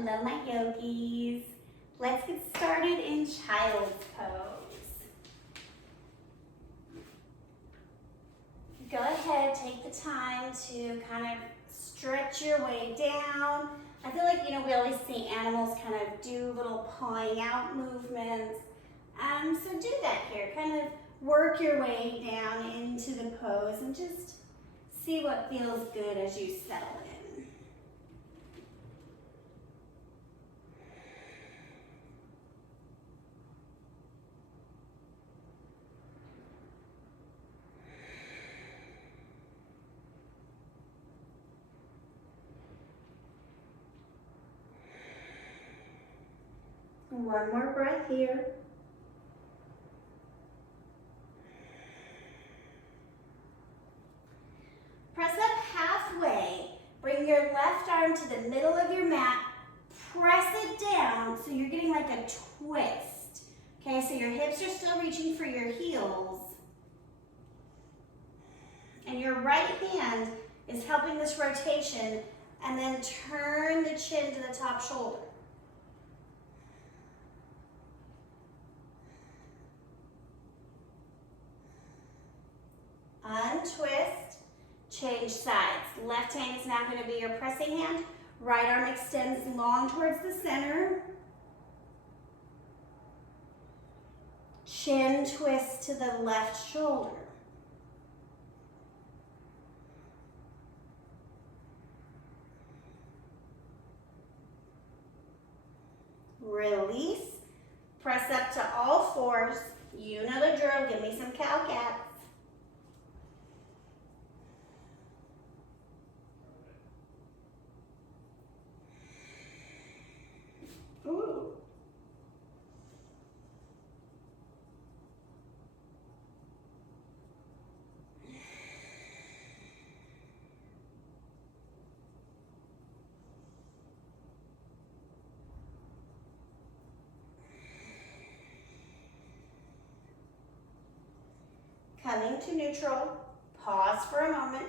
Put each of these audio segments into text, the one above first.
Hello, my yogis. Let's get started in child's pose. Go ahead, take the time to kind of stretch your way down. I feel like, we always see animals kind of do little pawing out movements. So do that here. Kind of work your way down into the pose and just see what feels good as you settle in. One more breath here. Press up halfway. Bring your left arm to the middle of your mat. Press it down so you're getting like a twist. Okay, so your hips are still reaching for your heels. And your right hand is helping this rotation, and then turn the chin to the top shoulder. Untwist, change sides. Left hand is now going to be your pressing hand. Right arm extends long towards the center. Chin twist to the left shoulder. Release. Press up to all fours. You know the drill. Give me some cow-cats. Ooh. Coming to neutral, pause for a moment.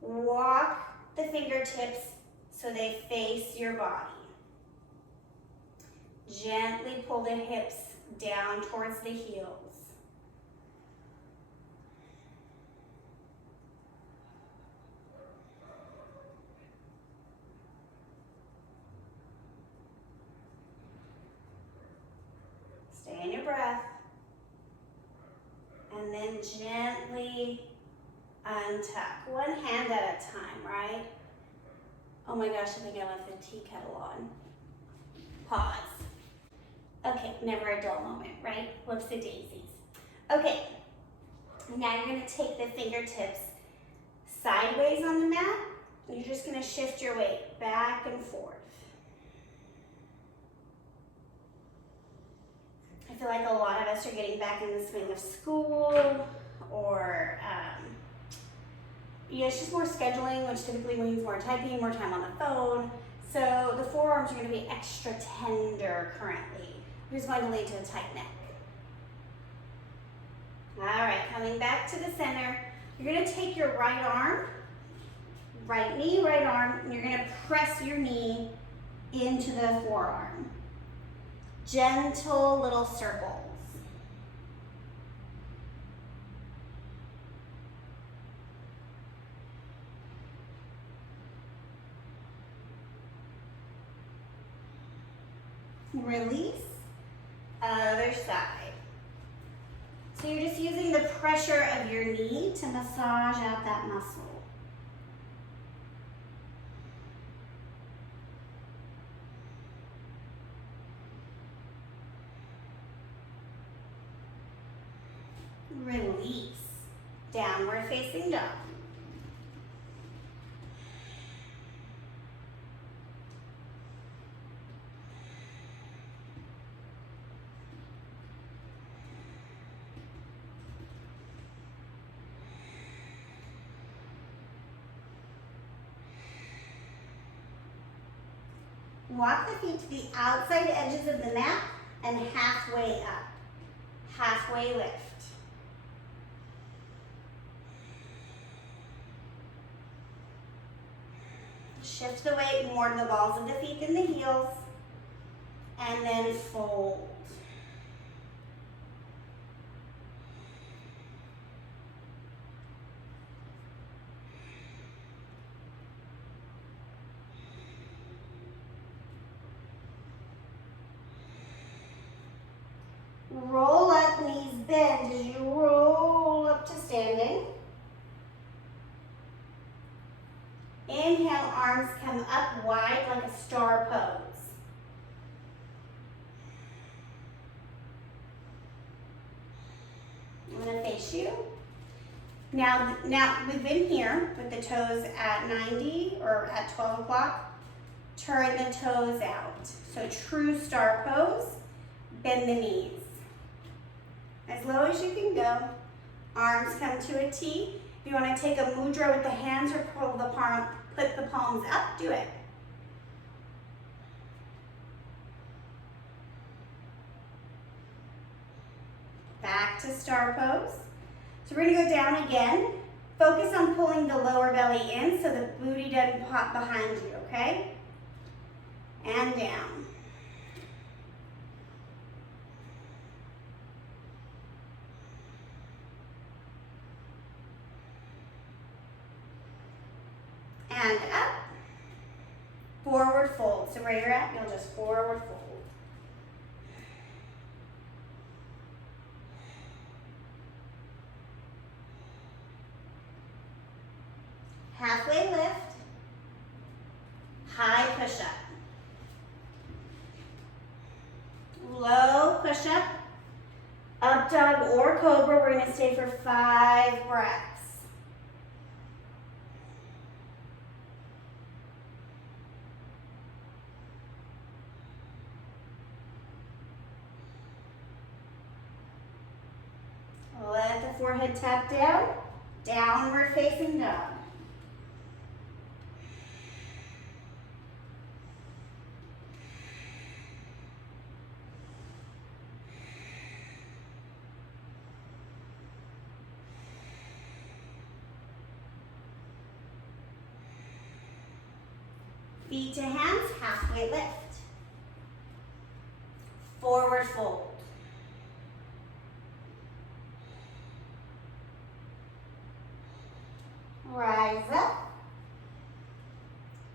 Walk the fingertips so they face your body. Gently pull the hips down towards the heels. Stay in your breath. And then gently untuck. One hand at a time, right? Oh my gosh, I think I left the tea kettle on. Pause. Okay, never a dull moment, right? Whoopsie daisies. Okay, now you're gonna take the fingertips sideways on the mat, and you're just gonna shift your weight back and forth. I feel like a lot of us are getting back in the swing of school, or it's just more scheduling, which typically means more typing, more time on the phone. So the forearms are going to be extra tender currently, which is going to lead to a tight neck. All right, coming back to the center, you're going to take your right arm, right knee, right arm, and you're going to press your knee into the forearm. Gentle little circles. Release, other side. So you're just using the pressure of your knee to massage out that muscle. Release, downward facing dog. Walk the feet to the outside edges of the mat and halfway up. Halfway lift. Shift the weight more to the balls of the feet than the heels. And then fold. Roll up, knees bend as you roll up to standing. Inhale, arms come up wide like a star pose. I'm going to face you. Now we've been here with the toes at 90 or at 12 o'clock. Turn the toes out. So true star pose. Bend the knees. As low as you can go. Arms come to a T. If you want to take a mudra with the hands or pull the palm, put the palms up, do it. Back to star pose. So we're going to go down again. Focus on pulling the lower belly in so the booty doesn't pop behind you, okay? And down. And up. Forward fold. So where you're at, you'll just forward fold. Halfway lift. High push up. Low push up. Up dog or cobra. We're going to stay for 5 breaths. Let the forehead tap down. Downward facing dog. Feet to hands, halfway lift. Forward fold. Rise up.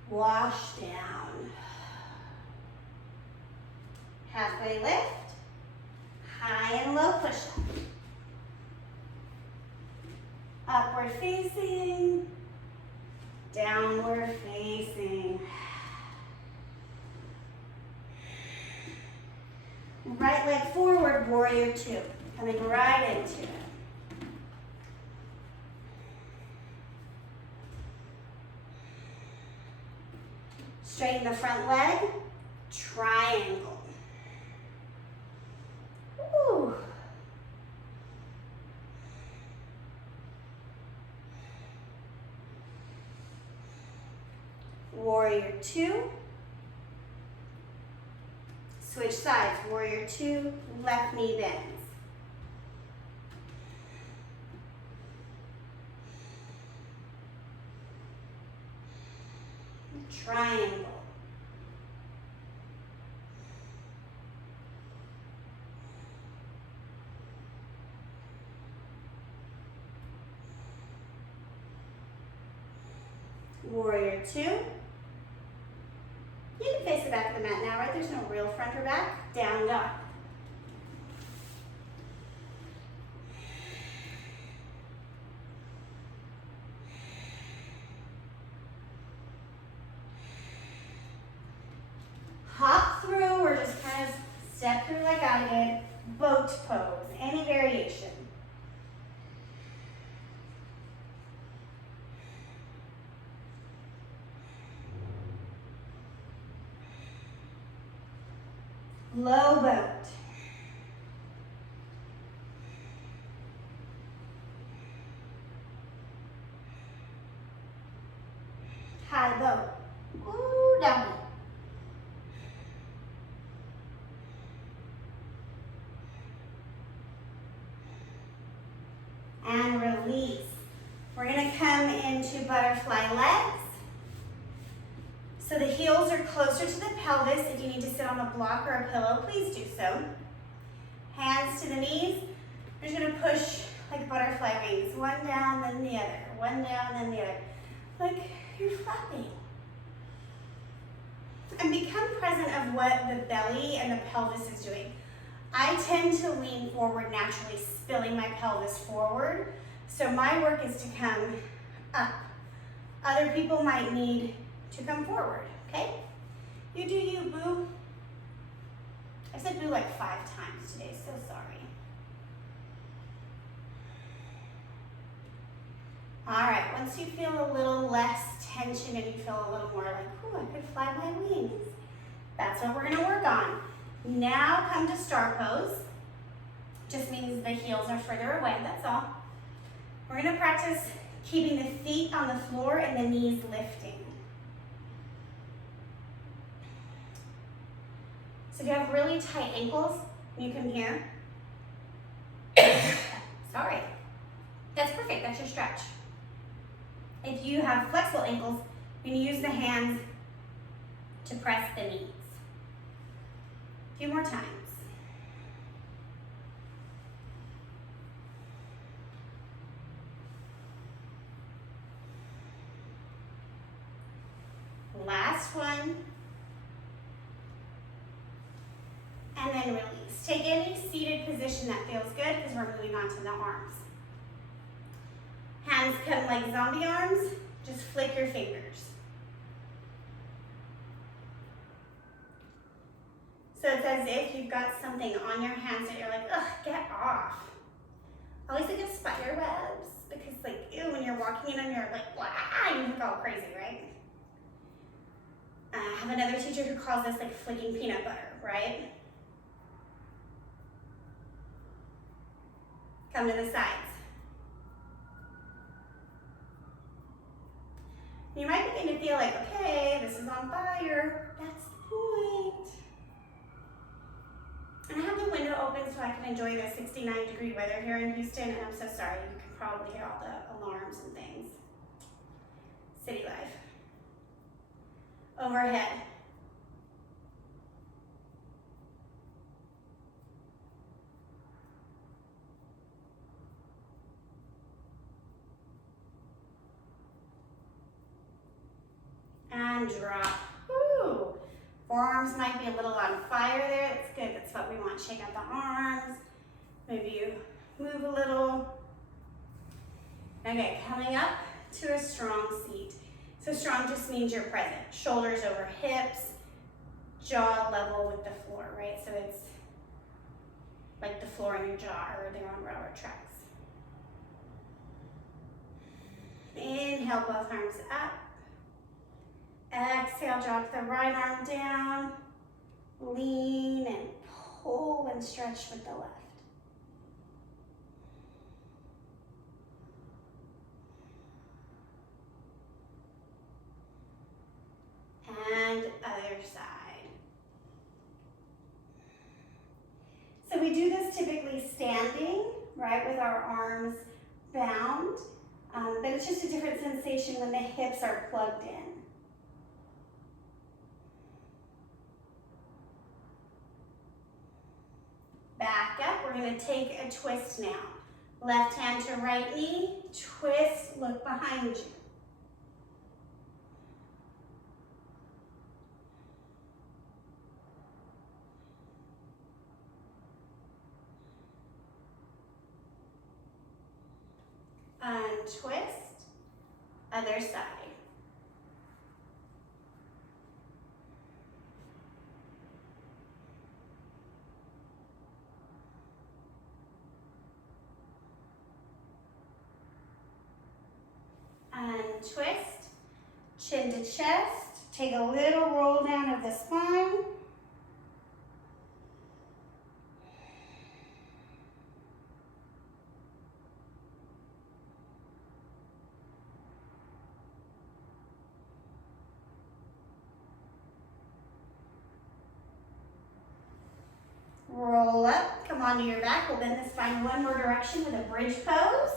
Wash down. Halfway lift. High and low push up. Upward facing. Downward facing. Right leg forward, warrior 2. Coming right into it. Straighten the front leg, triangle. Ooh. Warrior 2. Switch sides, warrior 2, left knee bends. Triangle. Warrior 2. You can face the back of the mat now, right? There's no real front or back. Down dog. Hop through, or just kind of step through like I did. Boat pose, any variation. Low boat. High boat. Ooh, doggy. And release. We're going to come into butterfly legs. So the heels are closer to the pelvis. If you need to sit on a block or a pillow, please do so. Hands to the knees. You're just gonna push like butterfly wings. One down, then the other. One down, then the other. Like you're flapping. And become present of what the belly and the pelvis is doing. I tend to lean forward naturally, spilling my pelvis forward. So my work is to come up. Other people might need to come forward, okay? You do you, boo. I said boo like 5 times today, so sorry. All right, once you feel a little less tension and you feel a little more like, ooh, I could fly my wings. That's what we're gonna work on. Now come to star pose. Just means the heels are further away, that's all. We're gonna practice keeping the feet on the floor and the knees lifting. So if you have really tight ankles, you come here. Sorry. That's perfect, that's your stretch. If you have flexible ankles, you can use the hands to press the knees. A few more times. Last one. And then release. Take any seated position that feels good because we're moving on to the arms. Hands come like zombie arms. Just flick your fingers. So it's as if you've got something on your hands that you're like, ugh, get off. I always think of spider webs because like, ew, when you're walking in them, you're like, wow, you look all crazy, right? I have another teacher who calls this like flicking peanut butter, right? Come to the sides. You might begin to feel like, okay, this is on fire. That's the point. And I have the window open so I can enjoy the 69-degree weather here in Houston, and I'm so sorry, you can probably hear all the alarms and things. City life. Overhead. And drop. Woo! Forearms might be a little on fire there. That's good. That's what we want. Shake out the arms. Maybe you move a little. Okay, coming up to a strong seat. So strong just means you're present. Shoulders over hips, jaw level with the floor, right? So it's like the floor in your jaw or they're on railroad tracks. Inhale, both arms up. Exhale, drop the right arm down. Lean and pull and stretch with the left. And other side. So we do this typically standing, right, with our arms bound, but it's just a different sensation when the hips are plugged in. Back up, we're gonna take a twist now. Left hand to right knee, twist, look behind you. Untwist, other side. Untwist, chin to chest, take a little roll down of the spine. Roll up, come onto your back. We'll bend the spine one more direction with a bridge pose.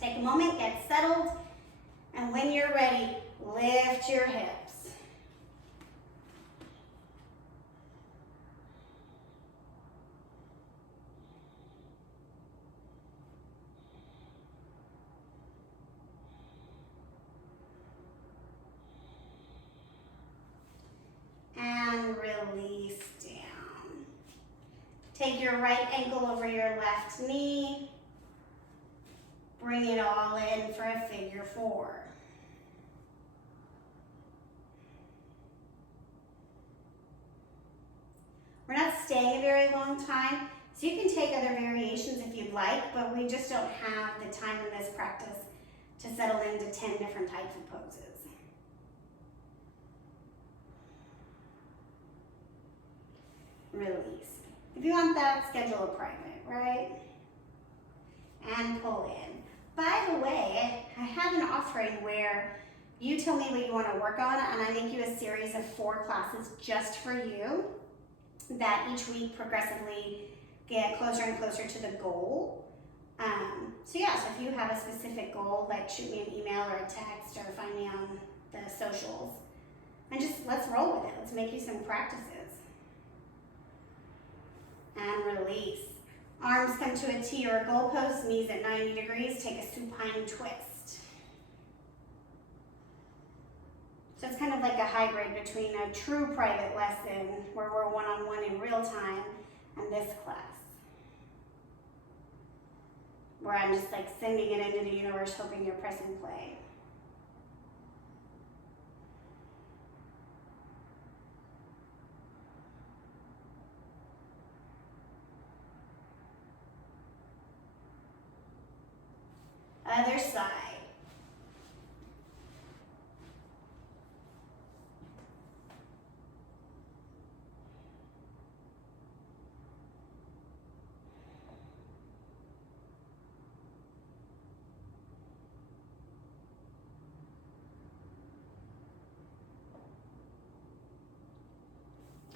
Take a moment, get settled, and when you're ready, Lift your hips. And release down. Take your right ankle over your left knee. Bring it all in for a figure four. We're not staying a very long time, so you can take other variations if you'd like, but we just don't have the time in this practice to settle into 10 different types of poses. Release. If you want that, schedule a private, right? And pull in. By the way, I have an offering where you tell me what you want to work on, and I make you a series of 4 classes just for you that each week progressively get closer and closer to the goal. So yeah, so if you have a specific goal, like shoot me an email or a text or find me on the socials, and just let's roll with it. Let's make you some practices. And release. Arms come to a T or a goal pose, knees at 90 degrees, take a supine twist. So it's kind of like a hybrid between a true private lesson where we're one-on-one in real time and this class, where I'm just like sending it into the universe, hoping you're pressing play. Other side.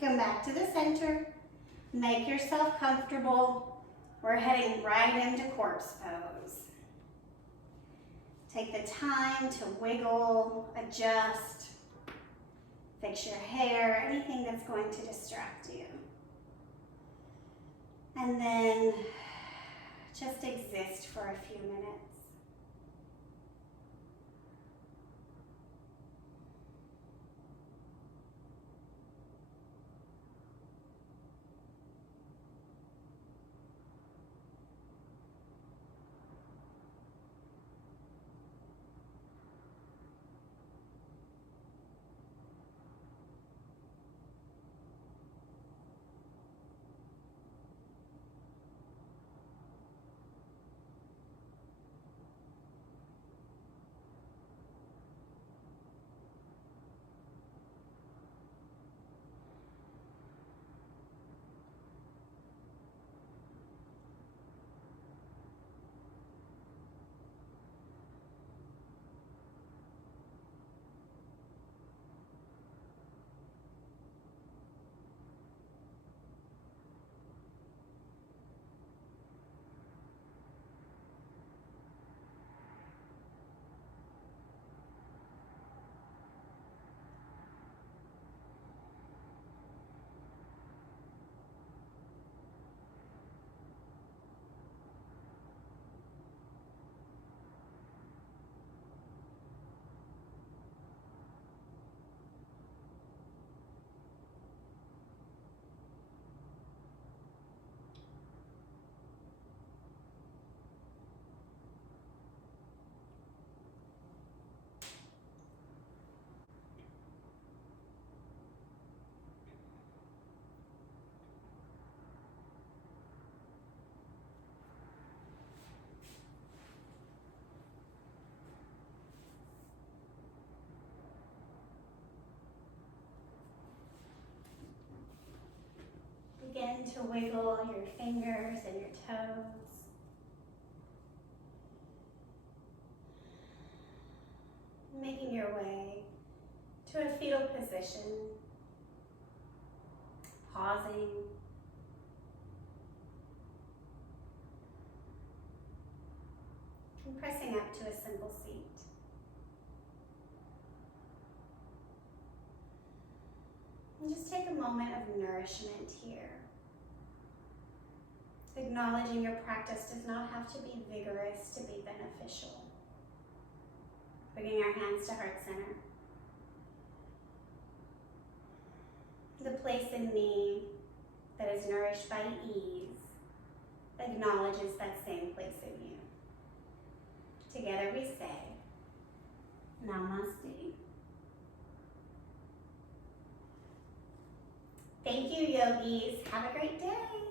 Come back to the center. Make yourself comfortable. We're heading right into corpse pose. Take the time to wiggle, adjust, fix your hair, anything that's going to distract you. And then just exist for a few minutes. Begin to wiggle your fingers and your toes. Making your way to a fetal position. Pausing. And pressing up to a simple seat. And just take a moment of nourishment here. Acknowledging your practice does not have to be vigorous to be beneficial. Bringing our hands to heart center. The place in me that is nourished by ease acknowledges that same place in you. Together we say, Namaste. Thank you, yogis. Have a great day.